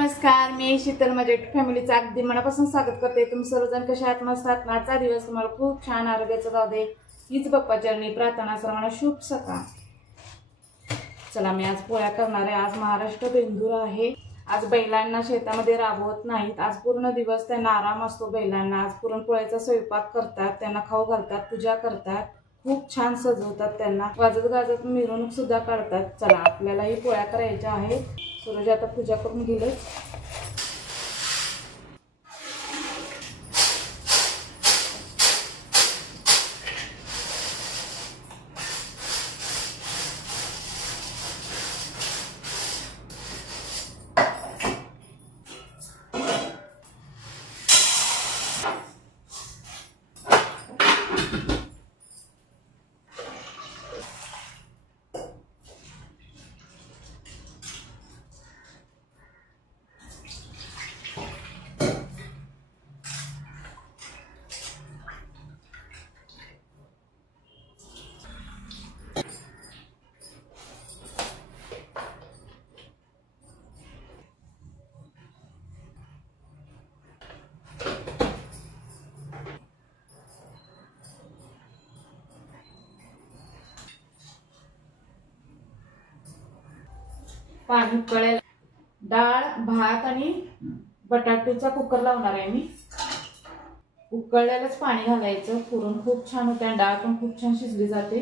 नमस्कार, मी शीतल मजेट फॅमिलीचं अगदी मनापासून स्वागत करते। तुम्ही सर्वजण कशा आहात? मस्त आहात? आजचा दिवस तुम्हाला खूप छान आरोग्याचा जाऊ दे हीच बाप्पा चरणी प्रार्थना। सर्वांना शुभ सकाळ। चला, मी आज पोळ्या करणार आहे। आज महाराष्ट्र बेंदूर आहे। आज बैलांना शेतामध्ये राबवत नाहीत। आज पूर्ण दिवस त्यांना आराम असतो बैलांना। आज पुरणपोळ्याचा स्वयंपाक करतात, त्यांना खाऊ घालतात, पूजा करतात, खूप छान सजवतात, त्यांना वाजत गाजत मिरवणूक सुद्धा काढतात। चला, आपल्यालाही पोळ्या करायच्या आहेत। सूरज आता पूजा करून गेले। पाणी उकळायला डाळ, भात आणि बटाट्याचा कुकर लावणार आहे मी। उकळलेलंच पाणी घालायचं। पुरण खूप छान होते आणि डाळ पण खूप छान शिजली जाते।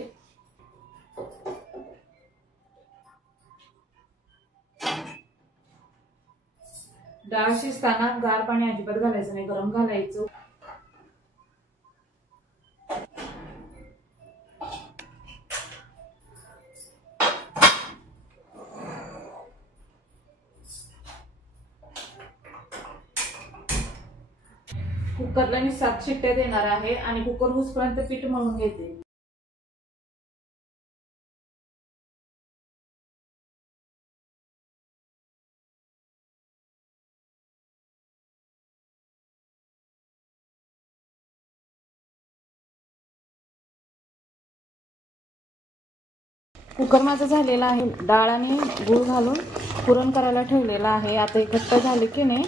डाळ शिजताना गार पाणी अजिबात घालायचं नाही, गरम घालायचं। कुकरला मी 7 शिट्ट्या देणार आहे आणि कुकर होईपर्यंत पीठ मळून घेते। कुकर माझा झालेला आहे। डाळ आणि गूळ घालून पुरण करायला ठेवलेला आहे। आता एक घट्ट झाले की नाही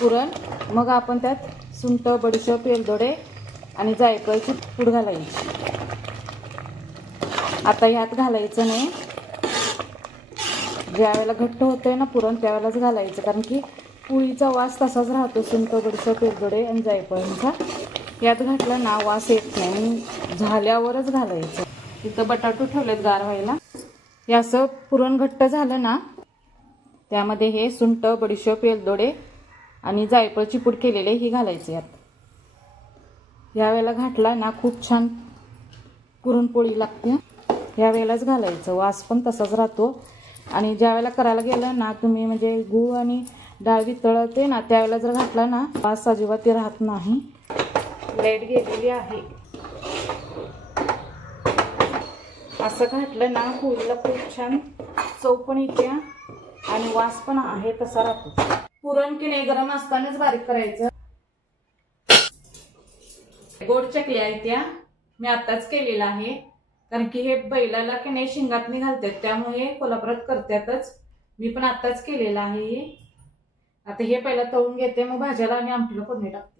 पुरण, मग आपण त्यात सुंठ, बडीशेप, वेलदोडे आणि जायफळची पूड घालायची। आता यात घालायचं नाही, ज्या वेळेला घट्ट होतंय ना पुरण त्यावेळेलाच घालायचं, कारण की पोळीचा वास तसाच राहतो। सुंठ, बडीशेप, वेलदोडे आणि जायफळांचा यात घातला ना वास येत नाही, झाल्यावरच घालायचं। इथं बटाटू ठेवलेत गार व्हायला। हे असं पुरण घट्ट झालं ना त्यामध्ये हे सुंठ, बडीशेप, वेलदोडे आणि जायफळची पूड केलेले ही घालायचे यात। यावेळेला घातला ना खूप छान पुरणपोळी लागते। यावेळेलाच घालायचं, वास पण तसाच राहतो। आणि ज्या वेळेला करायला गेलं ना तुम्ही, म्हणजे गूळ आणि डाळ वितळते ना त्यावेळेला जर घातला ना वास अजिबात राहत नाही। लाईट गेलेली आहे। असं घातलं ना पोळीला खूप छान चव पण येते आणि वास पण आहे तसा राहतो। पुरण की नाही गरम असतानाच बारीक करायचं। गोड चकल्या आहेत त्या मी आताच केलेला आहे, कारण की हे बैलाला की नाही शिंगातनी घालतात, त्यामुळे कोल्हापुरात करतातच। मी पण आताच केलेला आहे हे। आता हे पहिला तळून घेते, मग भाज्याला आणि आमटीला फोडणी टाकते।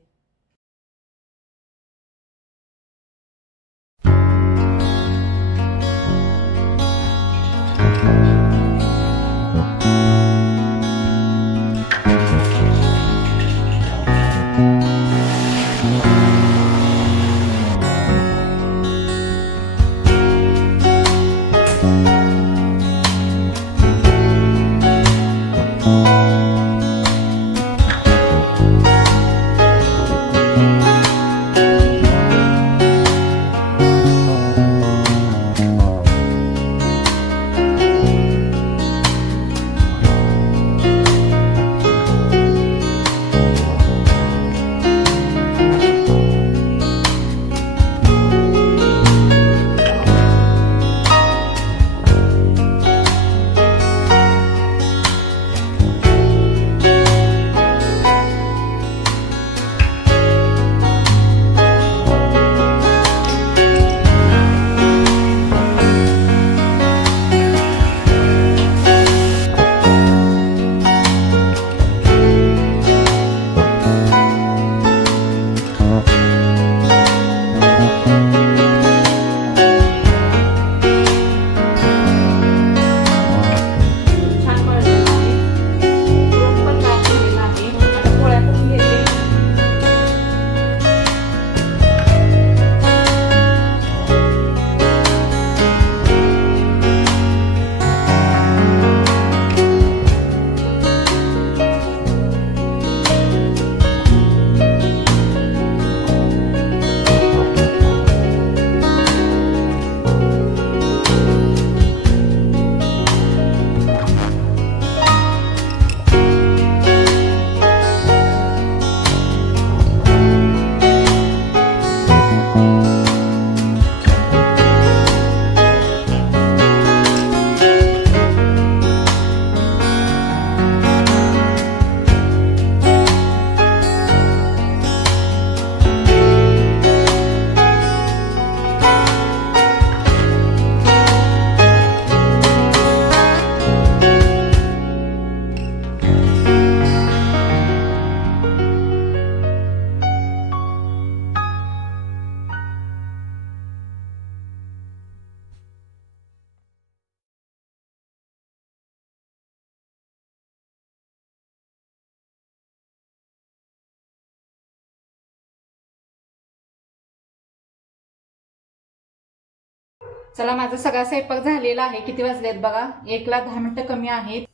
चला माझा सगळा स्वयंपाक झालेला आहे. किती वाजलेत बघा, 1ला 10 मिनिटं कमी आहेत.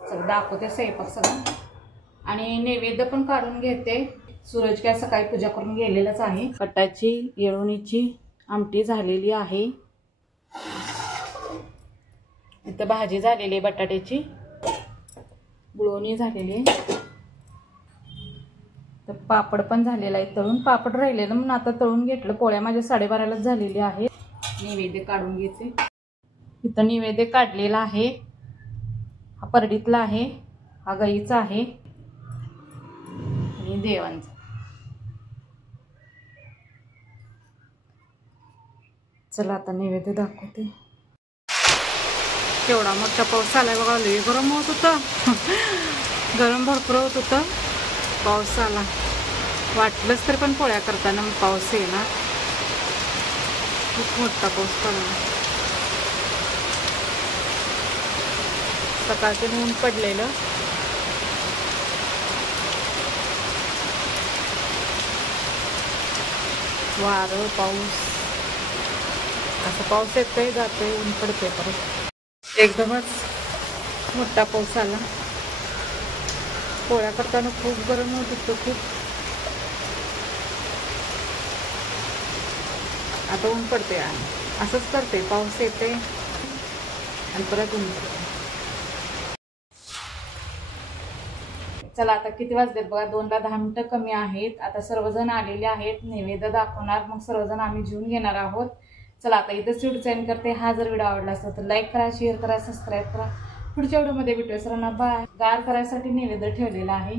चला दाखवते स्वयंपाक सगळं आणि नैवेद्य पण काढून घेते. सूरज काय सकाळी पूजा करून गेलेलाच आहे. कटाची येळवणीची आमटी झालेली आहे. इथं भाजी झालेली आहे बटाट्याची, गुळवणी झालेली आहे. तर पापड पण झालेला आहे तळून. पापड राहिलेलं म्हणून आता तळून घेतलं. पोळ्या माझ्या 12:30लाच झालेली आहे. नैवेद्य काढून घेते. इथं नैवेद्य काढलेला आहे. हा परडीतला आहे, हा गाईचा आहे आणि देवांचा. चला आता नैवेद्य दाखवते. केवढा मोठा पाऊस आलाय बघा. लई गरम होत होतं, गरम भरपूर होत होतं. पाऊस आला, वाटलंच तरी पण पोळ्या करताना पाऊस येणार. खूप मोठा पाऊस पडला. सकाळचं ऊन पडलेलं. वारं पाऊस असं पाऊस येतोय जातोय, ऊन पडते परत. एकदमच मोठा पाऊस आला. पोळ्या करताना खूप गरम होत होतं खूप. आता ऊन पडते. असंच करते, पाऊस येते आणि परत ऊन पडते. चला आता किती वाजलेत बघा, 2ला 10 मिनिटं कमी आहेत. आता सर्वजण आलेले आहेत. नैवेद्य दाखवणार, मग सर्वजण आम्ही जेवून घेणार आहोत. चला आता इथंच व्हिडिओ सेंड करते. हा जर व्हिडिओ आवडला असेल तर लाईक करा, शेअर करा, सबस्क्राईब करा. पुढच्या व्हिडिओमध्ये भेटूया. सर्वांना बाय. गार करायसाठी नैवेद्य ठेवलेला आहे.